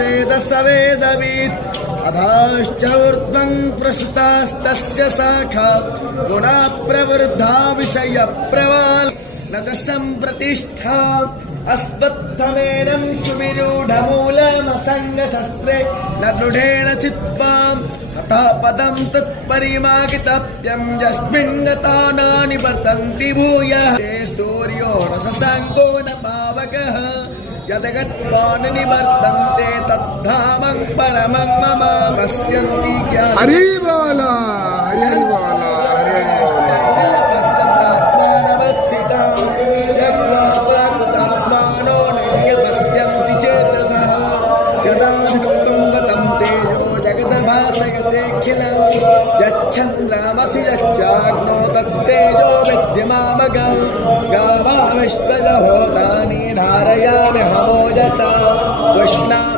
वेद स वेदवित् अधाश्च ऊर्ध्वं प्रसृतास्तस्य शाखा गुणा प्रवृद्धा विषय प्रवाल न च सम्प्रतिष्ठा अस्मत्थमेनं सुविरूढमूलमसङ्गशस्त्रे न दृढेन चित्वाम् अतः पदं तत्परिमागितव्यं यस्मिन् गता न निवर्तन्ति भूयः ते सूर्यो न शशाङ्को न पावकः यद्गत्वा न निवर्तन्ते तद्धामं परमं मम पश्यन्ति ज्ञानं हरि बोला हरि बोला हरि बोला यच्छन्द्रामसि यच्चाग्नो तत्तेजो विद्यमामगं गावा विश्वजहोतानि धारयामि हमोजसा कृष्णामि